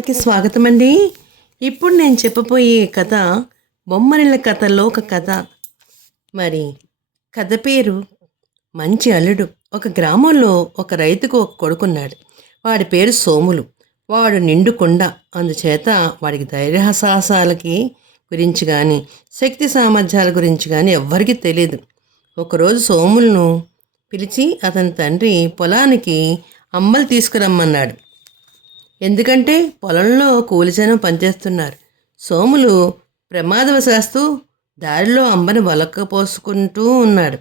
అందరికీ స్వాగతం అండి ఇప్పుడు నేను చెప్పబోయే కథ బొమ్మరిళ్ళ కథలో ఒక కథ. మరి కథ పేరు మంచి అల్లుడు. ఒక గ్రామంలో ఒక రైతుకు ఒక కొడుకున్నాడు. వాడి పేరు సోములు. వాడు నిండు కొండ. అందుచేత వాడికి ధైర్య సాహసాలకి గురించి కానీ శక్తి సామర్థ్యాల గురించి కానీ ఎవ్వరికీ తెలియదు ఒకరోజు సోములను పిలిచి అతని తండ్రి పొలానికి అమ్మలు తీసుకురమ్మన్నాడు. ఎందుకంటే పొలంలో కూలిజనం పనిచేస్తున్నారు. సోములు ప్రమాదవశాస్తు దారిలో అంబని వలకపోసుకుంటూ ఉన్నాడు.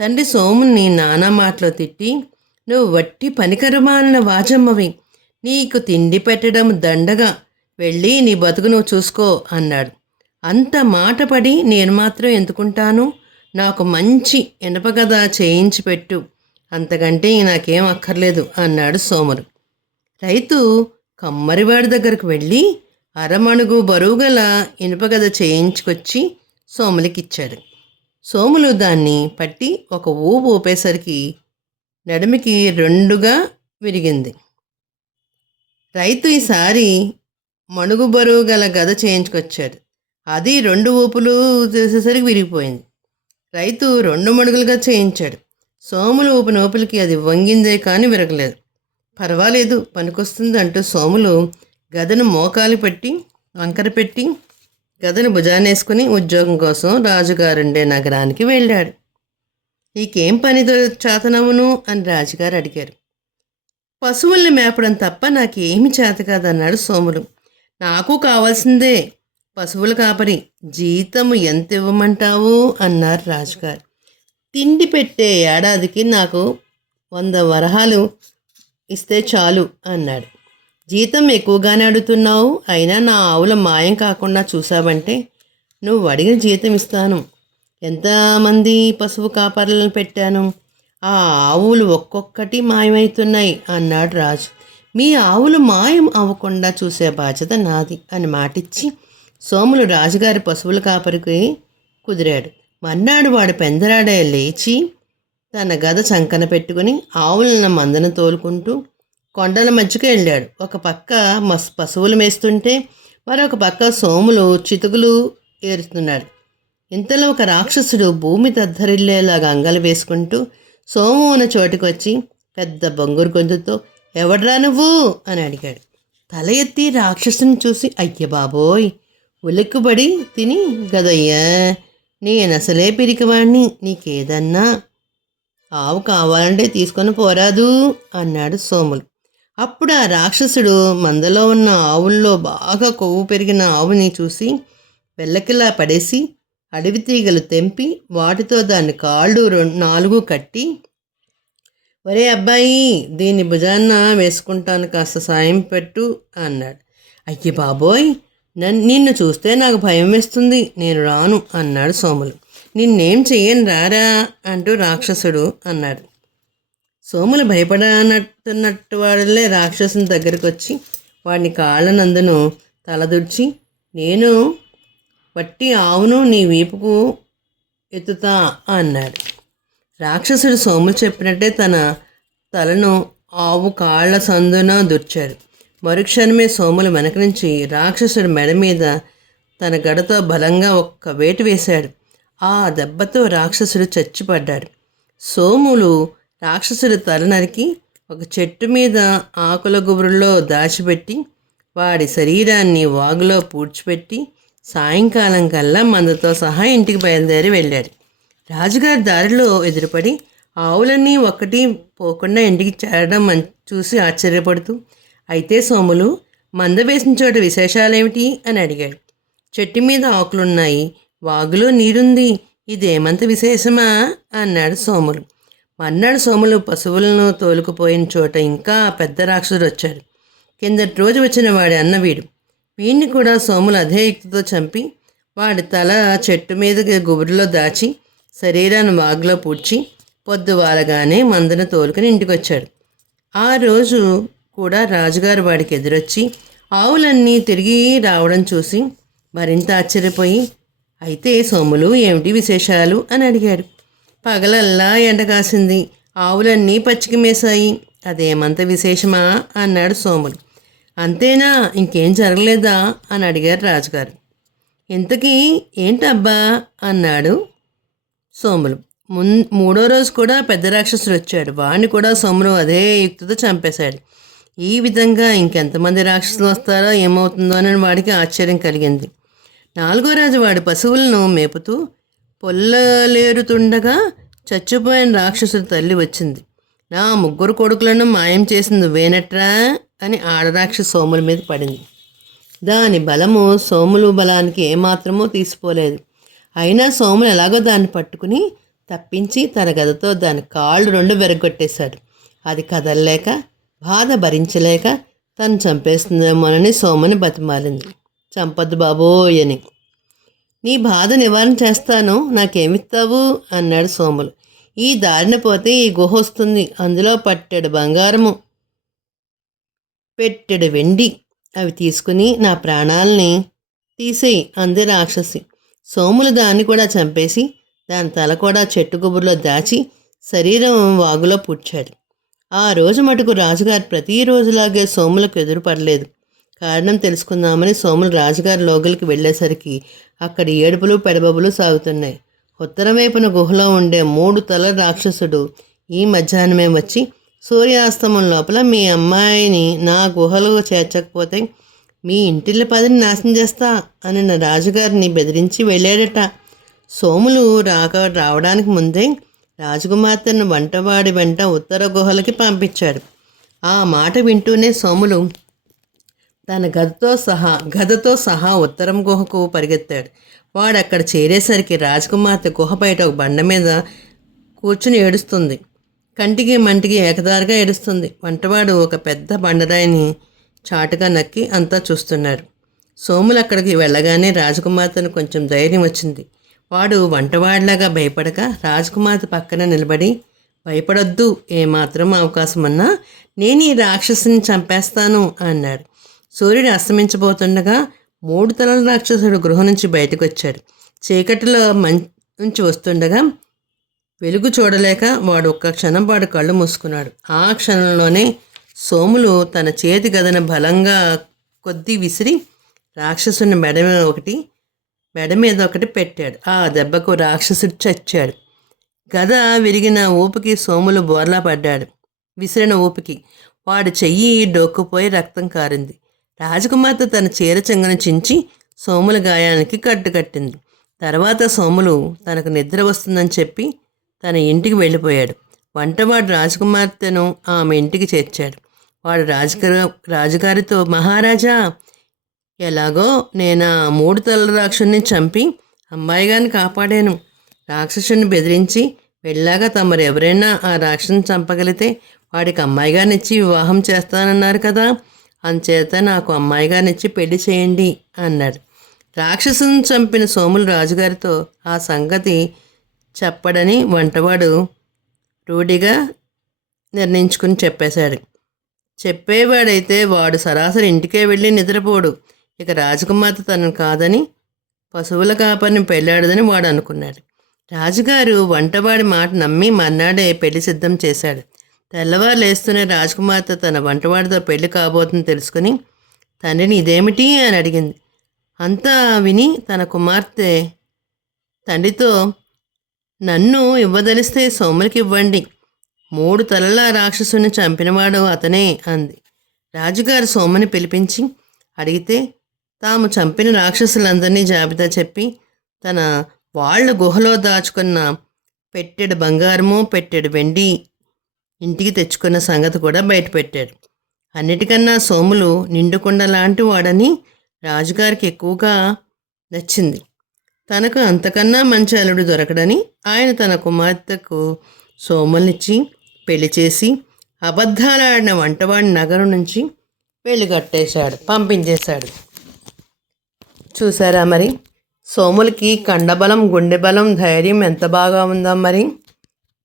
తండ్రి సోముని నానా మాటలో తిట్టి నువ్వు వట్టి పనికరమాలిన వాచమ్మవి నీకు తిండి పెట్టడం దండగా. వెళ్ళి నీ బతుకు నువ్వు చూసుకో అన్నాడు. అంత మాట పడి నేను మాత్రం ఎందుకుంటాను? నాకు మంచి ఎనపగద చేయించి పెట్టు. అంతకంటే నాకేం అక్కర్లేదు అన్నాడు సోములు. రైతు కమ్మరివాడి దగ్గరకు వెళ్ళి అరమణుగు బరువుగల ఇనుపగద చేయించుకొచ్చి సోములకిచ్చాడు. సోములు దాన్ని పట్టి ఒక ఊపు ఊపేసరికి నడుమికి రెండుగా విరిగింది. రైతు ఈసారి మణుగు బరువు గల గద చేయించుకొచ్చాడు. అది రెండు ఊపులు చేసేసరికి విరిగిపోయింది. రైతు రెండు మడుగులుగా చేయించాడు. సోములు ఊపిన ఊపులకి అది వంగిందే కానీ విరగలేదు. పర్వాలేదు పనికొస్తుంది అంటూ సోములు గదను మోకాలు పెట్టి వంకర పెట్టి గదను భుజానేసుకుని ఉద్యోగం కోసం రాజుగారుండే నగరానికి వెళ్ళాడు. నీకేం పని చేతనవును? అని రాజుగారు అడిగారు. పశువుల్ని మేపడం తప్ప నాకేమి చేత కాదన్నాడు సోములు. నాకు కావాల్సిందే పశువుల కాపరి. జీతము ఎంత ఇవ్వమంటావు? అన్నారు రాజుగారు. తిండి పెట్టే ఏడాదికి నాకు వంద వరహాలు ఇస్తే చాలు అన్నాడు. జీతం ఎక్కువగానే అడుగుతున్నావు అయినా నా ఆవుల మాయం కాకుండా చూసావంటే నువ్వు అడిగిన జీతం ఇస్తాను. ఎంతమంది పశువు కాపర్లను పెట్టాను? ఆ ఆవులు ఒక్కొక్కటి మాయమవుతున్నాయి అన్నాడు రాజు. మీ ఆవులు మాయం అవ్వకుండా చూసే బాధ్యత నాది అని మాటిచ్చి సోములు రాజుగారి పశువుల కాపరికి కుదిరాడు. మర్నాడు వాడు పెందరాడే లేచి తన గద చంకన పెట్టుకుని ఆవులను మందను తోలుకుంటూ కొండల మధ్యకు వెళ్ళాడు. ఒక పక్క మస్ పశువులు మేస్తుంటే మరొక పక్క సోములు చితుకులు ఏరుతున్నాడు ఇంతలో ఒక రాక్షసుడు భూమి దద్దరిల్లేలాగా అంగలు వేసుకుంటూ సోము ఉన్న చోటుకు వచ్చి పెద్ద బొంగురు గొంతుతో ఎవడ్రా నువ్వు? అని అడిగాడు. తల ఎత్తి రాక్షసుని చూసి అయ్య బాబోయ్ ఉలిక్కుబడి తిని గదయ్యా నేను అసలే పిరికివాణ్ణి నీకేదన్నా ఆవు కావాలంటే తీసుకొని పోరాదు అన్నాడు సోములు. అప్పుడు ఆ రాక్షసుడు మందలో ఉన్న ఆవుల్లో బాగా కొవ్వు పెరిగిన ఆవుని చూసి వెల్లకిలా పడేసి అడవి తీగలు తెంపి వాటితో దాని కాళ్ళు రెండు నాలుగు కట్టి ఒరే అబ్బాయి దీన్ని భుజాన్న వేసుకుంటాను కాస్త సాయం పెట్టు అన్నాడు. అయ్యి బాబోయ్ నన్ను నిన్ను చూస్తే నాకు భయం వేస్తుంది నేను రాను అన్నాడు సోములు. నిన్నేం చెయ్యను రారా అంటూ రాక్షసుడు అన్నాడు. సోములు భయపడనట్టున్నట్టు వాడలే రాక్షసుని దగ్గరికి వచ్చి వాడిని కాళ్ళనందును తలదుర్చి నేను వట్టి ఆవును నీ వీపుకు ఎత్తుతా అన్నాడు. రాక్షసుడు సోములు చెప్పినట్టే తన తలను ఆవు కాళ్ళ సందున దుర్చాడు. మరుక్షణమే సోములు వెనక నుంచి రాక్షసుడు మెడ మీద తన గడతో బలంగా ఒక్క వేటు వేశాడు. ఆ దెబ్బతో రాక్షసుడు చచ్చిపడ్డాడు. సోములు రాక్షసుడు తల నరికి ఒక చెట్టు మీద ఆకుల గుబురులో దాచిపెట్టి వాడి శరీరాన్ని వాగులో పూడ్చిపెట్టి సాయంకాలం కల్లా మందతో సహా ఇంటికి బయలుదేరి వెళ్ళాడు. రాజుగారి దారిలో ఎదురుపడి ఆవులన్నీ ఒక్కటి పోకుండా ఇంటికి చేరడం చూసి ఆశ్చర్యపడుతూ అయితే సోములు మంద వేసిన చోట విశేషాలేమిటి? అని అడిగాడు. చెట్టు మీద ఆకులున్నాయి వాగులో నీరుంది ఇదేమంత విశేషమా? అన్నాడు సోములు. మర్నాడు సోములు పశువులను తోలుకుపోయిన చోట ఇంకా పెద్ద రాక్షసుడు వచ్చాడు కిందటి రోజు వచ్చిన వాడి అన్న వీడు వీడిని కూడా సోములు అదే యుక్తితో చంపి వాడి తల చెట్టు మీద గుబురులో దాచి శరీరాన్ని వాగులో పూడ్చి పొద్దు వాలగానే మందను తోలుకుని ఇంటికొచ్చాడు. ఆ రోజు కూడా రాజుగారు వాడికి ఎదురొచ్చి ఆవులన్నీ తిరిగి రావడం చూసి మరింత ఆశ్చర్యపోయి అయితే సోములు ఏమిటి విశేషాలు అని అడిగాడు. పగలల్లా ఎండ కాసింది. ఆవులన్నీ పచ్చికమేశాయి. అదేమంత విశేషమా అన్నాడు సోములు. అంతేనా? ఇంకేం జరగలేదా అని అడిగారు రాజుగారు. ఇంతకీ ఏంటబ్బా అన్నాడు సోములు. మున్ మూడో రోజు కూడా పెద్ద రాక్షసుడు వచ్చాడు. వాడిని కూడా సోములు అదే యుక్తితో చంపేశాడు. ఈ విధంగా ఇంకెంతమంది రాక్షసులు వస్తారో ఏమవుతుందో అని వాడికి ఆశ్చర్యం కలిగింది. నాలుగో రాజు వాడి పశువులను మేపుతూ పొల్లలేరుతుండగా చచ్చిపోయిన రాక్షసుడి తల్లి వచ్చింది. నా ముగ్గురు కొడుకులను మాయం చేసింది వేనట్రా అని ఆడరాక్ష సోముల మీద పడింది. దాని బలము సోములు బలానికి ఏమాత్రమో తీసిపోలేదు. అయినా సోములు ఎలాగో దాన్ని పట్టుకుని తప్పించి తన గదతో దాని కాళ్ళు రెండు వెరగొట్టేశాడు. అది కదలలేక బాధ భరించలేక తను చంపేస్తుందేమోనని సోముని బతిమాలింది. చంపద్దు బాబోయ్ అని. నీ బాధ నివారణ చేస్తాను నాకేమిస్తావు? అన్నాడు సోములు. ఈ దారిన పోతే ఈ గుహ వస్తుంది అందులో పట్టెడు బంగారము పెట్టెడు వెండి. అవి తీసుకుని నా ప్రాణాలని తీసేయి అంది రాక్షసి. సోములు దాన్ని కూడా చంపేసి దాని తల కూడా చెట్టు గుబురులో దాచి శరీరం వాగులో పుచ్చాడు ఆ రోజు మటుకు రాజుగారు ప్రతిరోజులాగే సోములకు ఎదురుపడలేదు. కారణం తెలుసుకుందామని సోములు రాజుగారి లోగలికి వెళ్ళేసరికి అక్కడ ఏడుపులు పెడబబులు సాగుతున్నాయి. ఉత్తరం వైపున గుహలో ఉండే మూడు తల రాక్షసుడు ఈ మధ్యాహ్నమే వచ్చి సూర్యాస్తమం లోపల మీ అమ్మాయిని నా గుహలో చేర్చకపోతే మీ ఇంటిళ్ళ పదిని నాశనం చేస్తా అని నా రాజుగారిని బెదిరించి వెళ్ళాడట. సోములు రాక రావడానికి ముందే రాజకుమార్తెను వంటవాడి వెంట ఉత్తర గుహలకి పంపించాడు. ఆ మాట వింటూనే సోములు తన గదతో సహా గదతో సహా ఉత్తరం గుహకు పరిగెత్తాడు. వాడు అక్కడ చేరేసరికి రాజకుమార్తె గుహ బయట ఒక బండ మీద కూర్చుని ఏడుస్తుంది. కంటికి మంటికి ఏకదారిగా ఏడుస్తుంది. వంటవాడు ఒక పెద్ద బండరాయిని చాటుగా నక్కి అంతా చూస్తున్నాడు. సోములు అక్కడికి వెళ్ళగానే రాజకుమార్తెను కొంచెం ధైర్యం వచ్చింది. వాడు వంటవాడిలాగా భయపడక రాజకుమార్తె పక్కన నిలబడి భయపడొద్దు ఏమాత్రం అవకాశం ఉన్నా నేను ఈ రాక్షసుని చంపేస్తాను అన్నాడు. సూర్యుడు అస్తమించబోతుండగా మూడు తలల రాక్షసుడు గృహం నుంచి బయటకు వచ్చాడు చీకటిలో మంచి వస్తుండగా వెలుగు చూడలేక వాడు ఒక్క క్షణం పాటు కళ్ళు మూసుకున్నాడు. ఆ క్షణంలోనే సోములు తన చేతి గదన బలంగా కొద్ది విసిరి రాక్షసుని మెడ మీద ఒకటి మెడ మీద ఒకటి పెట్టాడు. ఆ దెబ్బకు రాక్షసుడు చచ్చాడు. గద విరిగిన ఊపికి సోములు బోర్లా పడ్డాడు. విసిరిన ఊపికి వాడి చెయ్యి డొక్కుపోయి రక్తం కారింది. రాజకుమార్తె తన చీర చెంగను చించి సోముల గాయానికి కట్టుకట్టింది తర్వాత సోములు తనకు నిద్ర వస్తుందని చెప్పి తన ఇంటికి వెళ్ళిపోయాడు. వంటవాడు రాజకుమార్తెను ఆమె ఇంటికి చేర్చాడు. వాడు రాజుగారు రాజుగారితో మహారాజా ఎలాగో నేను ఆ మూడు తల రాక్షసుని చంపి అమ్మాయి గారిని కాపాడాను. రాక్షసుని బెదిరించి వెళ్ళాగా తమరు ఎవరైనా ఆ రాక్షసుని చంపగలిగితే వాడికి అమ్మాయి గారిని ఇచ్చి వివాహం చేస్తానన్నారు కదా. అంచేత నాకు అమ్మాయిగానిచ్చి ఇచ్చి పెళ్ళి చేయండి అన్నాడు. రాక్షసుని చంపిన సోములు రాజుగారితో ఆ సంగతి చెప్పడని వంటవాడు రూఢిగా నిర్ణయించుకుని చెప్పేశాడు. చెప్పేవాడైతే వాడు సరాసరి ఇంటికే వెళ్ళి నిద్రపోడు. ఇక రాజకుమార్తె తనను కాదని పశువుల కాపరిని పెళ్ళాడదని వాడు అనుకున్నాడు. రాజుగారు వంటవాడి మాట నమ్మి మర్నాడే పెళ్ళి సిద్ధం చేశాడు. తెల్లవారులేస్తూనే రాజకుమార్తె తన వంటవాడితో పెళ్ళి కాబోతుందని తెలుసుకుని తండ్రిని ఇదేమిటి? అని అడిగింది. అంతా విని తన కుమార్తె తండ్రితో నన్ను ఇవ్వదలిస్తే సోములకి ఇవ్వండి. మూడు తలల రాక్షసుని చంపినవాడు అతనే అంది. రాజుగారు సోమని పిలిపించి అడిగితే తాము చంపిన రాక్షసులందరినీ జాబితా చెప్పి తన వాళ్ళ గుహలో దాచుకున్న పెట్టెడు బంగారము పెట్టెడు వెండి ఇంటికి తెచ్చుకున్న సంగతి కూడా బయటపెట్టాడు అన్నిటికన్నా సోములు నిండుకుండ లాంటి వాడని రాజుగారికి ఎక్కువగా నచ్చింది. తనకు అంతకన్నా మంచి అల్లుడు దొరకడని ఆయన తన కుమార్తెకు సోములనిచ్చి పెళ్ళి చేసి అబద్ధాలాడిన వంటవాడి నగరం నుంచి పెళ్ళి కట్టేశాడు పంపించేశాడు. చూసారా మరి? సోములకి కండబలం గుండె బలం ధైర్యం ఎంత బాగా ఉందో మరి?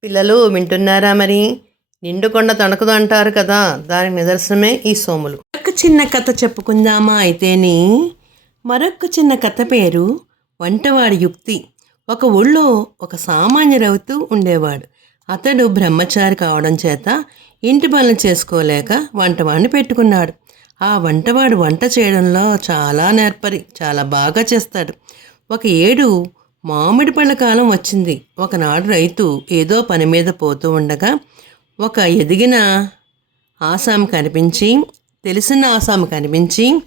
పిల్లలు వింటున్నారా మరి? నిండుకొండ తణుకుదు అంటారు కదా దానికి నిదర్శనమే ఈ సోములు. ఒక చిన్న కథ చెప్పుకుందామా అయితేని మరొక చిన్న కథ పేరు వంటవాడి యుక్తి. ఒక ఊళ్ళో ఒక సామాన్య రవుతూ ఉండేవాడు. అతడు బ్రహ్మచారి కావడం చేత ఇంటి పనులు చేసుకోలేక వంటవాడిని పెట్టుకున్నాడు. ఆ వంటవాడు వంట చేయడంలో చాలా నేర్పరి చాలా బాగా చేస్తాడు. ఒక ఏడు మామిడి పళ్ళ కాలం వచ్చింది. ఒకనాడు రైతు ఏదో పని మీద పోతూ ఉండగా ఒక ఎదిగిన ఆసాం కనిపించి తెలిసిన ఆసాం కనిపించి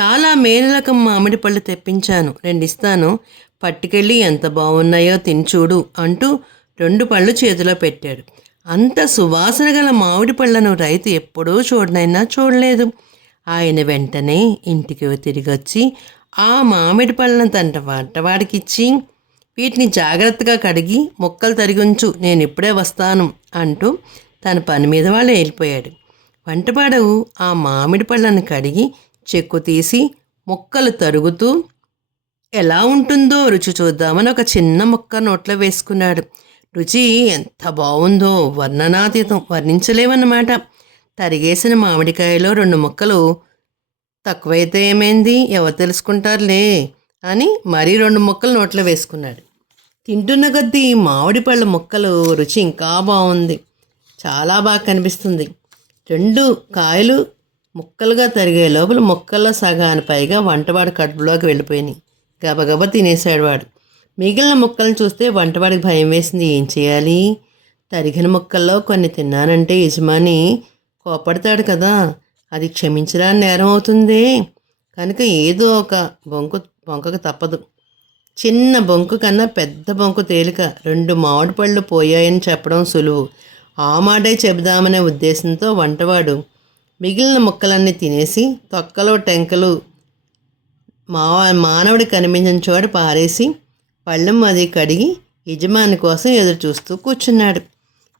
చాలా మేలులకు రకం మామిడి పళ్ళు తెప్పించాను. రెండు ఇస్తాను పట్టుకెళ్ళి ఎంత బాగున్నాయో తిని చూడు అంటూ రెండు పళ్ళు చేతిలో పెట్టాడు. అంత సువాసన గల మామిడి పళ్ళను రైతు ఎప్పుడూ చూడనైనా చూడలేదు. ఆయన వెంటనే ఇంటికి తిరిగొచ్చి ఆ మామిడి పళ్ళను తన వంటవాడికి ఇచ్చి వీటిని జాగ్రత్తగా కడిగి ముక్కలు తరిగించు నేను ఇప్పుడే వస్తాను అంటూ తన పని మీద వాళ్ళు వెళ్ళిపోయాడు. వంటపాడవు ఆ మామిడి పళ్ళను కడిగి చెక్కు తీసి ముక్కలు తరుగుతూ ఎలా ఉంటుందో రుచి చూద్దామని ఒక చిన్న ముక్క నోట్లో వేసుకున్నాడు. రుచి ఎంత బాగుందో వర్ణనాతీతం వర్ణించలేమన్నమాట తరిగేసిన మామిడికాయలో రెండు ముక్కలు తక్కువైతే ఏమైంది? ఎవరు తెలుసుకుంటారులే. అని మరీ రెండు ముక్కలు నోట్లో వేసుకున్నాడు. తింటున్న కొద్దీ మామిడి పళ్ళ ముక్కలు రుచి ఇంకా బాగుంది. చాలా బాగా కనిపిస్తుంది. రెండు కాయలు ముక్కలుగా తరిగే లోపల ముక్కల్లో సగాని పైగా వంటవాడు కడుపులోకి వెళ్ళిపోయినాయి. గబగబా తినేశాడు వాడు. మిగిలిన ముక్కలను చూస్తే వంటవాడికి భయం వేసింది. ఏం చేయాలి? తరిగిన ముక్కల్లో కొన్ని తిన్నానంటే యజమాని కోపడతాడు కదా. అది క్షమించడానికి నేరం అవుతుందే. కనుక ఏదో ఒక బొంకు బొంకకు తప్పదు. చిన్న బొంకు కన్నా పెద్ద బొంకు తేలిక రెండు మామిడి పళ్ళు పోయాయని చెప్పడం సులువు. ఆ మాటే చెబుదామనే ఉద్దేశంతో వంటవాడు మిగిలిన ముక్కలన్నీ తినేసి తొక్కలు టెంకలు మా మానవుడి కనిపించిన చోట పారేసి పళ్ళం అది కడిగి యజమాని కోసం ఎదురు చూస్తూ కూర్చున్నాడు.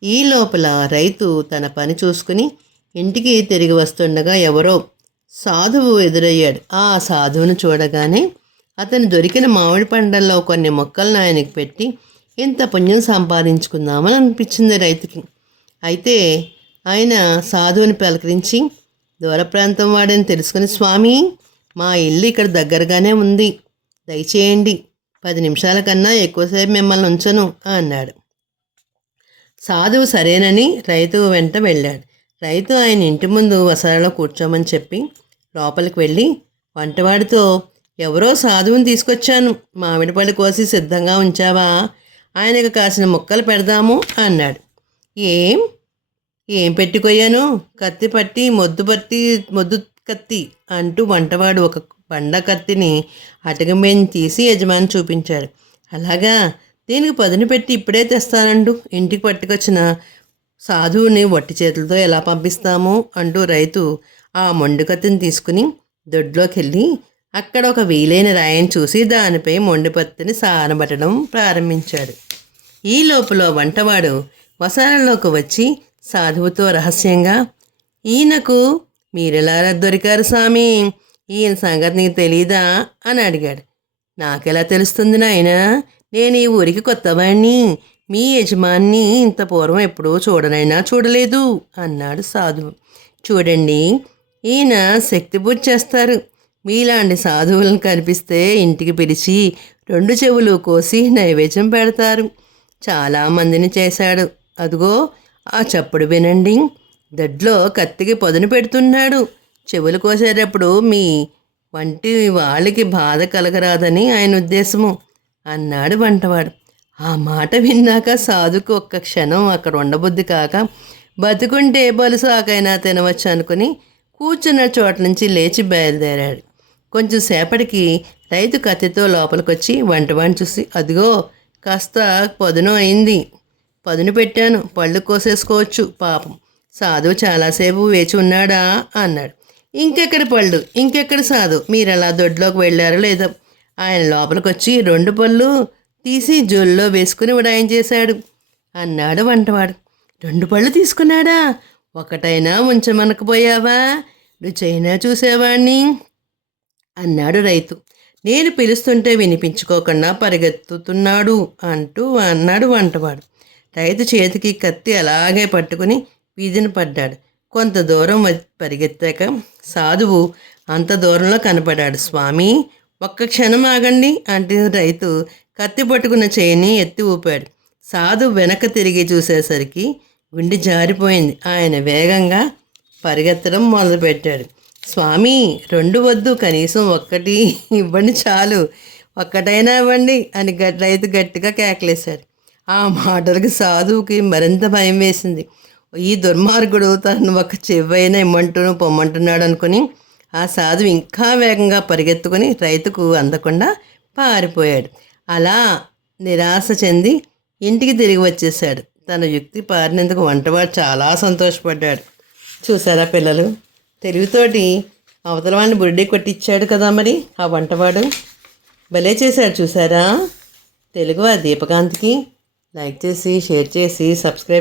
ఈ లోపల రైతు తన పని చూసుకుని ఇంటికి తిరిగి వస్తుండగా ఎవరో సాధువు ఎదురయ్యాడు. ఆ సాధువును చూడగానే అతను దొరికిన మామిడి పండల్లో కొన్ని మొక్కలను ఆయనకు పెట్టి ఇంత పుణ్యం సంపాదించుకుందామని అనిపించింది రైతుకి. అయితే ఆయన సాధువుని పలకరించి దూర ప్రాంతం వాడని తెలుసుకుని స్వామి మా ఇల్లు ఇక్కడ దగ్గరగానే ఉంది. దయచేయండి పది నిమిషాల కన్నా ఎక్కువసేపు మిమ్మల్ని ఉంచను అన్నాడు. సాధువు సరేనని రైతు వెంట వెళ్ళాడు. రైతు ఆయన ఇంటి ముందు వసరాలో కూర్చోమని చెప్పి లోపలికి వెళ్ళి వంటవాడితో ఎవరో సాధువుని తీసుకొచ్చాను. మామిడి పళ్ళు కోసి సిద్ధంగా ఉంచావా? ఆయనకు కాసిన ముక్కలు పెడదాము అన్నాడు. ఏం? ఏం పెట్టుకోయాను కత్తి పట్టి మొద్దు పట్టి మొద్దు కత్తి అంటూ వంటవాడు ఒక బండ కత్తిని అటకమేని తీసి యజమాని చూపించాడు. అలాగా? దీనికి పదును పెట్టి ఇప్పుడే తెస్తానండు. ఇంటికి పట్టుకొచ్చిన సాధువుని వట్టి చేతులతో ఎలా పంపిస్తాము? అంటూ రైతు ఆ మొండు కత్తిని తీసుకుని దొడ్లోకి వెళ్ళి అక్కడ ఒక వీలైన రాయిని చూసి దానిపై మొండిపత్తిని సానబట్టడం ప్రారంభించాడు. ఈ లోపల వంటవాడు వసారంలోకి వచ్చి సాధువుతో రహస్యంగా ఈయనకు మీరెలా దొరికారు స్వామి? ఈయన సంగతి నీకు తెలీదా? అని అడిగాడు. నాకెలా తెలుస్తుంది నాయనా? నేను ఈ ఊరికి కొత్తవాణ్ణి. మీ యజమాన్ని ఇంత పూర్వం ఎప్పుడూ చూడనైనా చూడలేదు అన్నాడు సాధువు. చూడండి ఈయన శక్తి పూజ చేస్తారు. మీలాంటి సాధువులను కనిపిస్తే ఇంటికి పిలిచి రెండు చెవులు కోసి నైవేద్యం పెడతారు. చాలామందిని చేశాడు. అదిగో ఆ చప్పుడు వినండి. దడ్లో కత్తికి పొదను పెడుతున్నాడు. చెవులు కోసేటప్పుడు మీ వంటి వాళ్ళకి బాధ కలగరాదని ఆయన ఉద్దేశము అన్నాడు వంటవాడు. ఆ మాట విన్నాక సాధుకు ఒక్క క్షణం అక్కడ ఉండబుద్ధి కాక బతుకుంటే బలుసాకైనా తినవచ్చు అనుకుని కూర్చున్న చోట నుంచి లేచి బయలుదేరాడు. కొంచెం సేపటికి రైతు కత్తితో లోపలికొచ్చి వంటవాడిని చూసి అదిగో కాస్త పదును అయింది. పదును పెట్టాను. పళ్ళు కోసేసుకోవచ్చు పాపం. సాధువు చాలాసేపు వేచి ఉన్నాడా? అన్నాడు. ఇంకెక్కడ పళ్ళు? ఇంకెక్కడ సాధు మీరు అలా దొడ్లోకి వెళ్ళారో లేదో? ఆయన లోపలికొచ్చి రెండు పళ్ళు తీసి జోల్లో వేసుకుని ఉడాయం చేశాడు అన్నాడు వంటవాడు. రెండు పళ్ళు తీసుకున్నాడా? ఒకటైనా ఉంచమనకపోయావా? రుచైనా చూసేవాణ్ణి. అన్నాడు రైతు. నేను పిలుస్తుంటే వినిపించుకోకుండా పరిగెత్తుతున్నాడు అంటూ అన్నాడు వంటవాడు. రైతు చేతికి కత్తి అలాగే పట్టుకుని వీధిని పడ్డాడు. కొంత దూరం వ- పరిగెత్తాక సాధువు అంత దూరంలో కనపడాడు. స్వామి ఒక్క క్షణం ఆగండి అంటే రైతు కత్తి పట్టుకున్న చేయిని ఎత్తి ఊపాడు. సాధు వెనక తిరిగి చూసేసరికి గుండె జారిపోయింది. ఆయన వేగంగా పరిగెత్తడం మొదలుపెట్టాడు. స్వామి రెండు వద్దు కనీసం ఒక్కటి ఇవ్వండి చాలు. ఒక్కటైనా ఇవ్వండి అని గ- రైతు గట్టిగా కేకలేశాడు. ఆ మాటలకు సాధువుకి మరింత భయం వేసింది. ఈ దుర్మార్గుడు తను ఒక చెవైనా ఇమ్మంటూ పొమ్మంటున్నాడు అనుకుని ఆ సాధువు ఇంకా వేగంగా పరిగెత్తుకొని రైతుకు అందకుండా పారిపోయాడు. అలా నిరాశ చెంది ఇంటికి తిరిగి వచ్చేసాడు తన యుక్తి పారినందుకు వంటవాడు చాలా సంతోషపడ్డాడు. చూసారా పిల్లలు? తెలివితోటి అవతల వాడిని బుడ్డి కొట్టించాడు కదా మరి ఆ వంటవాడు. భలే చేశాడు చూసారా? తెలుగు ఆ దీపకాంత్కి లైక్ చేసి షేర్ చేసి సబ్స్క్రైబ్